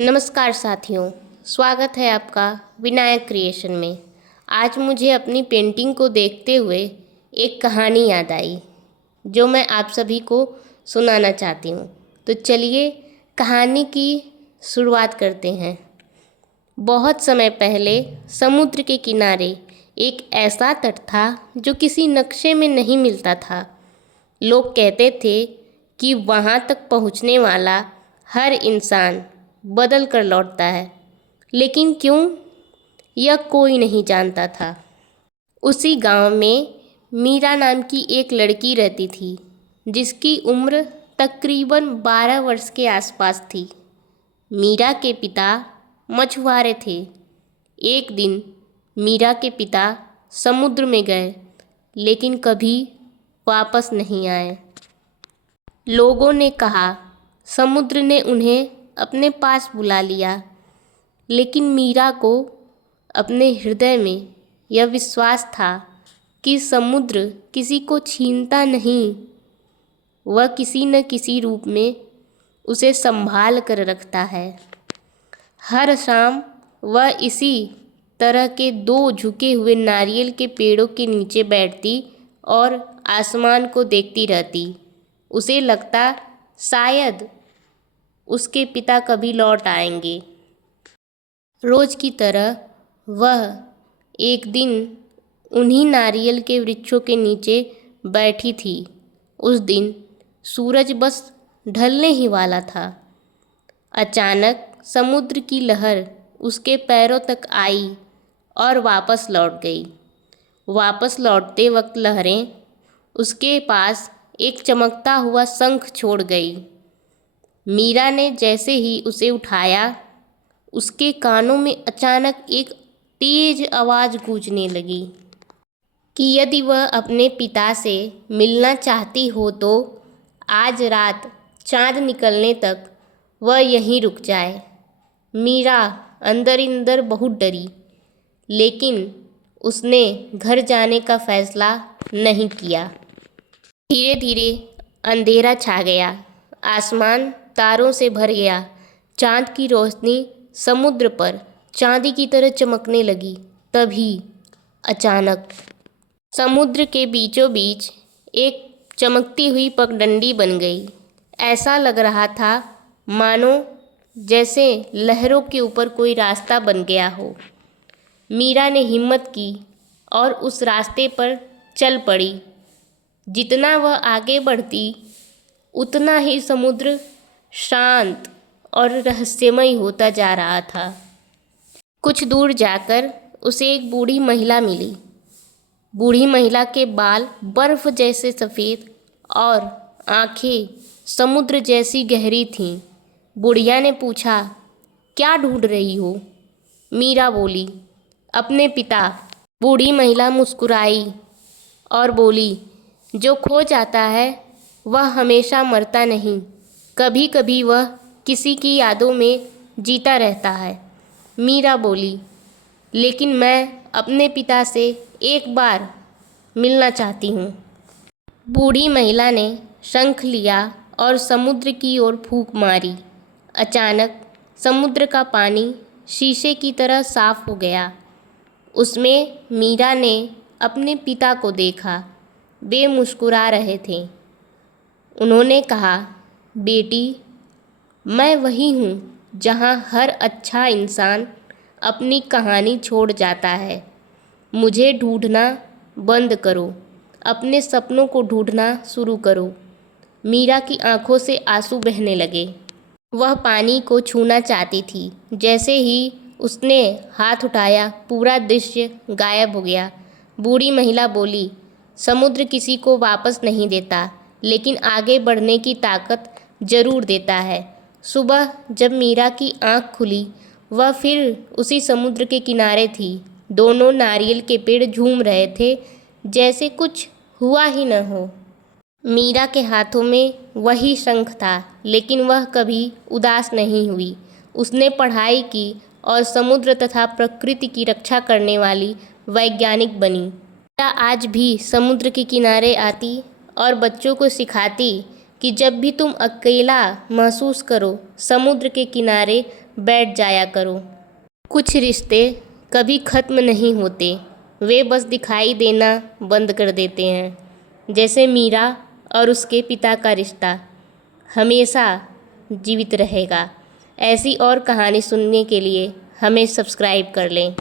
नमस्कार साथियों, स्वागत है आपका विनायक क्रिएशन में। आज मुझे अपनी पेंटिंग को देखते हुए एक कहानी याद आई जो मैं आप सभी को सुनाना चाहती हूँ। तो चलिए कहानी की शुरुआत करते हैं। बहुत समय पहले समुद्र के किनारे एक ऐसा तट था जो किसी नक्शे में नहीं मिलता था। लोग कहते थे कि वहाँ तक पहुँचने वाला हर इंसान बदल कर लौटता है, लेकिन क्यों, यह कोई नहीं जानता था। उसी गांव में मीरा नाम की एक लड़की रहती थी जिसकी उम्र तकरीबन 12 वर्ष के आसपास थी। मीरा के पिता मछुआरे थे। एक दिन मीरा के पिता समुद्र में गए, लेकिन कभी वापस नहीं आए। लोगों ने कहा समुद्र ने उन्हें अपने पास बुला लिया, लेकिन मीरा को अपने हृदय में यह विश्वास था कि समुद्र किसी को छीनता नहीं, वह किसी न किसी रूप में उसे संभाल कर रखता है। हर शाम वह इसी तरह के 2 झुके हुए नारियल के पेड़ों के नीचे बैठती और आसमान को देखती रहती। उसे लगता शायद उसके पिता कभी लौट आएंगे। रोज की तरह वह एक दिन उन्हीं नारियल के वृक्षों के नीचे बैठी थी। उस दिन सूरज बस ढलने ही वाला था। अचानक समुद्र की लहर उसके पैरों तक आई और वापस लौट गई। वापस लौटते वक्त लहरें उसके पास एक चमकता हुआ शंख छोड़ गई। मीरा ने जैसे ही उसे उठाया, उसके कानों में अचानक एक तेज आवाज़ गूंजने लगी कि यदि वह अपने पिता से मिलना चाहती हो तो आज रात चांद निकलने तक वह यहीं रुक जाए। मीरा अंदर अंदर बहुत डरी, लेकिन उसने घर जाने का फैसला नहीं किया। धीरे धीरे अंधेरा छा गया, आसमान तारों से भर गया। चांद की रोशनी समुद्र पर चांदी की तरह चमकने लगी। तभी अचानक समुद्र के बीचों बीच एक चमकती हुई पगडंडी बन गई। ऐसा लग रहा था मानो जैसे लहरों के ऊपर कोई रास्ता बन गया हो। मीरा ने हिम्मत की और उस रास्ते पर चल पड़ी। जितना वह आगे बढ़ती उतना ही समुद्र शांत और रहस्यमय होता जा रहा था। कुछ दूर जाकर उसे एक बूढ़ी महिला मिली। बूढ़ी महिला के बाल बर्फ जैसे सफ़ेद और आंखें समुद्र जैसी गहरी थीं। बुढ़िया ने पूछा, क्या ढूंढ रही हो? मीरा बोली, अपने पिता। बूढ़ी महिला मुस्कुराई और बोली, जो खो जाता है वह हमेशा मरता नहीं, कभी कभी वह किसी की यादों में जीता रहता है। मीरा बोली, लेकिन मैं अपने पिता से एक बार मिलना चाहती हूँ। बूढ़ी महिला ने शंख लिया और समुद्र की ओर फूंक मारी। अचानक समुद्र का पानी शीशे की तरह साफ हो गया। उसमें मीरा ने अपने पिता को देखा। वे मुस्कुरा रहे थे। उन्होंने कहा, बेटी, मैं वही हूँ जहाँ हर अच्छा इंसान अपनी कहानी छोड़ जाता है। मुझे ढूंढना बंद करो, अपने सपनों को ढूंढना शुरू करो। मीरा की आंखों से आंसू बहने लगे। वह पानी को छूना चाहती थी। जैसे ही उसने हाथ उठाया, पूरा दृश्य गायब हो गया। बूढ़ी महिला बोली, समुद्र किसी को वापस नहीं देता, लेकिन आगे बढ़ने की ताकत जरूर देता है। सुबह जब मीरा की आंख खुली, वह फिर उसी समुद्र के किनारे थी। दोनों नारियल के पेड़ झूम रहे थे, जैसे कुछ हुआ ही न हो। मीरा के हाथों में वही शंख था, लेकिन वह कभी उदास नहीं हुई। उसने पढ़ाई की और समुद्र तथा प्रकृति की रक्षा करने वाली वैज्ञानिक बनी। मीरा आज भी समुद्र के किनारे आती और बच्चों को सिखाती कि जब भी तुम अकेला महसूस करो, समुद्र के किनारे बैठ जाया करो। कुछ रिश्ते कभी ख़त्म नहीं होते, वे बस दिखाई देना बंद कर देते हैं। जैसे मीरा और उसके पिता का रिश्ता हमेशा जीवित रहेगा। ऐसी और कहानी सुनने के लिए हमें सब्सक्राइब कर लें।